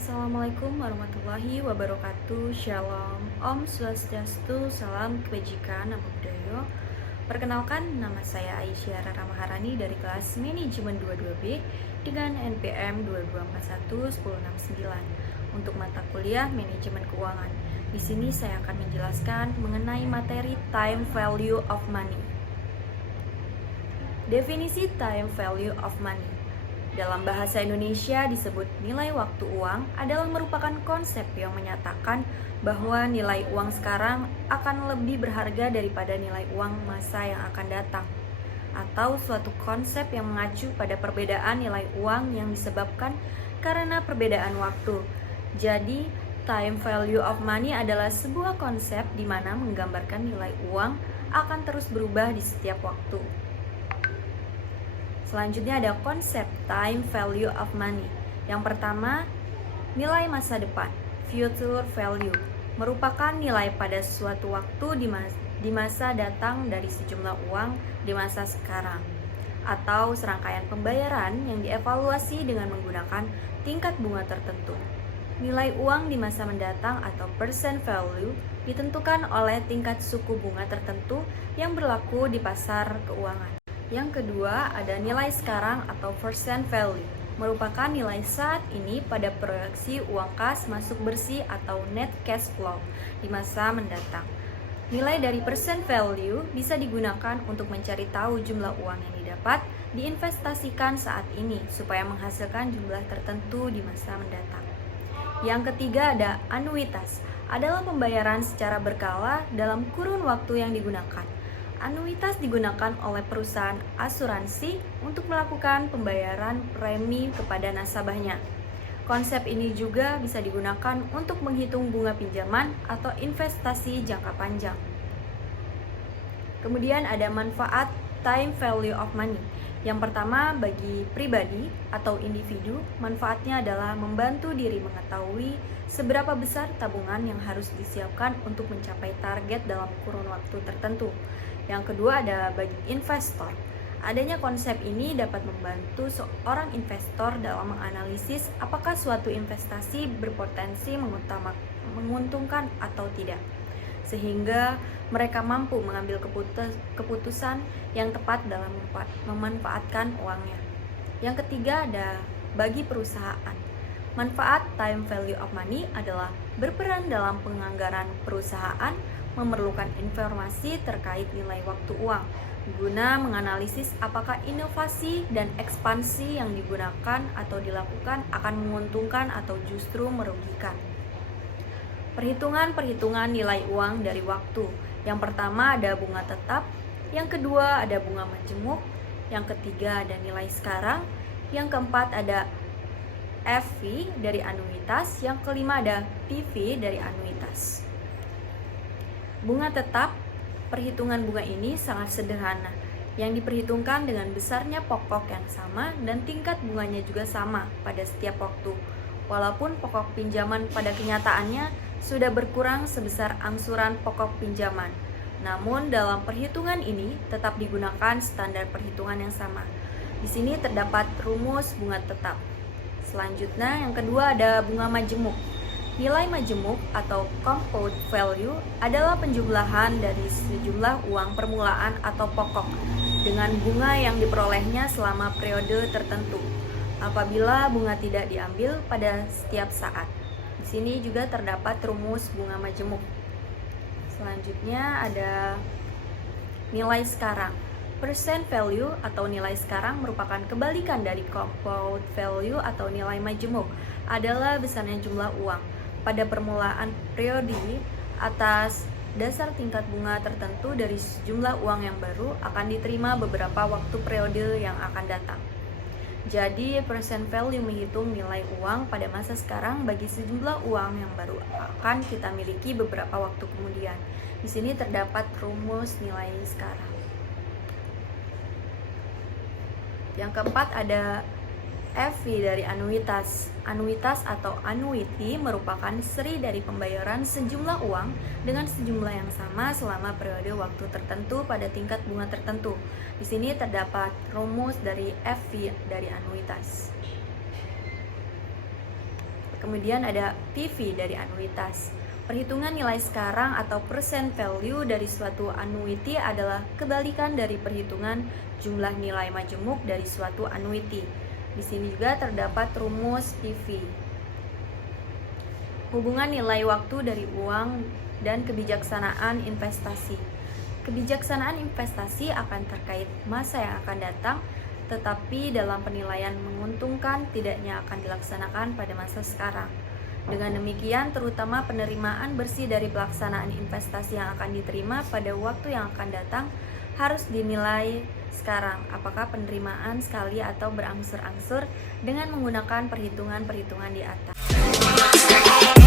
Assalamualaikum warahmatullahi wabarakatuh. Shalom, Om Swastiastu, salam kebajikan, Namo Buddhaya. Perkenalkan, nama saya Aisyah Rara Maharani dari kelas Manajemen 22B dengan NPM 22411069 untuk mata kuliah Manajemen Keuangan. Di sini saya akan menjelaskan mengenai materi Time Value of Money. Definisi Time Value of Money dalam bahasa Indonesia disebut nilai waktu uang adalah merupakan konsep yang menyatakan bahwa nilai uang sekarang akan lebih berharga daripada nilai uang masa yang akan datang, atau suatu konsep yang mengacu pada perbedaan nilai uang yang disebabkan karena perbedaan waktu. Jadi, time value of money adalah sebuah konsep di mana menggambarkan nilai uang akan terus berubah di setiap waktu. Selanjutnya ada konsep time value of money. Yang pertama, nilai masa depan, future value, merupakan nilai pada suatu waktu di masa datang dari sejumlah uang di masa sekarang, atau serangkaian pembayaran yang dievaluasi dengan menggunakan tingkat bunga tertentu. Nilai uang di masa mendatang atau percent value ditentukan oleh tingkat suku bunga tertentu yang berlaku di pasar keuangan. Yang kedua, ada nilai sekarang atau percent value, merupakan nilai saat ini pada proyeksi uang kas masuk bersih atau net cash flow di masa mendatang. Nilai dari percent value bisa digunakan untuk mencari tahu jumlah uang yang didapat diinvestasikan saat ini supaya menghasilkan jumlah tertentu di masa mendatang. Yang ketiga ada anuitas, adalah pembayaran secara berkala dalam kurun waktu yang digunakan. Anuitas digunakan oleh perusahaan asuransi untuk melakukan pembayaran premi kepada nasabahnya. Konsep ini juga bisa digunakan untuk menghitung bunga pinjaman atau investasi jangka panjang. Kemudian ada manfaat time value of money. Yang pertama, bagi pribadi atau individu, manfaatnya adalah membantu diri mengetahui seberapa besar tabungan yang harus disiapkan untuk mencapai target dalam kurun waktu tertentu. Yang kedua ada bagi investor. Adanya konsep ini dapat membantu seorang investor dalam menganalisis apakah suatu investasi berpotensi menguntungkan atau tidak, sehingga mereka mampu mengambil keputusan yang tepat dalam memanfaatkan uangnya. Yang ketiga ada bagi perusahaan. Manfaat time value of money adalah berperan dalam penganggaran perusahaan, memerlukan informasi terkait nilai waktu uang guna menganalisis apakah inovasi dan ekspansi yang digunakan atau dilakukan akan menguntungkan atau justru merugikan. Perhitungan nilai uang dari waktu. Yang pertama ada bunga tetap, yang kedua ada bunga majemuk, yang ketiga ada nilai sekarang, yang keempat ada FV dari anuitas, yang kelima ada PV dari anuitas. Bunga tetap, perhitungan bunga ini sangat sederhana, yang diperhitungkan dengan besarnya pokok yang sama dan tingkat bunganya juga sama pada setiap waktu. Walaupun pokok pinjaman pada kenyataannya sudah berkurang sebesar angsuran pokok pinjaman, namun dalam perhitungan ini tetap digunakan standar perhitungan yang sama. Di sini terdapat rumus bunga tetap. Selanjutnya yang kedua ada bunga majemuk. Nilai majemuk atau compound value adalah penjumlahan dari sejumlah uang permulaan atau pokok dengan bunga yang diperolehnya selama periode tertentu apabila bunga tidak diambil pada setiap saat. Di sini juga terdapat rumus bunga majemuk. Selanjutnya ada nilai sekarang. Percent value atau nilai sekarang merupakan kebalikan dari compound value atau nilai majemuk, adalah besarnya jumlah uang pada permulaan periode atas dasar tingkat bunga tertentu dari sejumlah uang yang baru akan diterima beberapa waktu periode yang akan datang. Jadi percent value menghitung nilai uang pada masa sekarang bagi sejumlah uang yang baru akan kita miliki beberapa waktu kemudian. Di sini terdapat rumus nilai sekarang. Yang keempat ada FV dari anuitas. Anuitas atau annuity merupakan seri dari pembayaran sejumlah uang dengan sejumlah yang sama selama periode waktu tertentu pada tingkat bunga tertentu. Di sini terdapat rumus dari FV dari anuitas. kemudian ada PV dari anuitas. Perhitungan nilai sekarang atau present value dari suatu annuity adalah kebalikan dari perhitungan jumlah nilai majemuk dari suatu annuity. Di sini juga terdapat rumus PV. Hubungan nilai waktu dari uang dan kebijaksanaan investasi. Kebijaksanaan investasi akan terkait masa yang akan datang, tetapi dalam penilaian menguntungkan tidaknya akan dilaksanakan pada masa sekarang. Dengan demikian, terutama penerimaan bersih dari pelaksanaan investasi yang akan diterima pada waktu yang akan datang harus dinilai sekarang, apakah penerimaan sekali atau berangsur-angsur dengan menggunakan perhitungan-perhitungan di atas.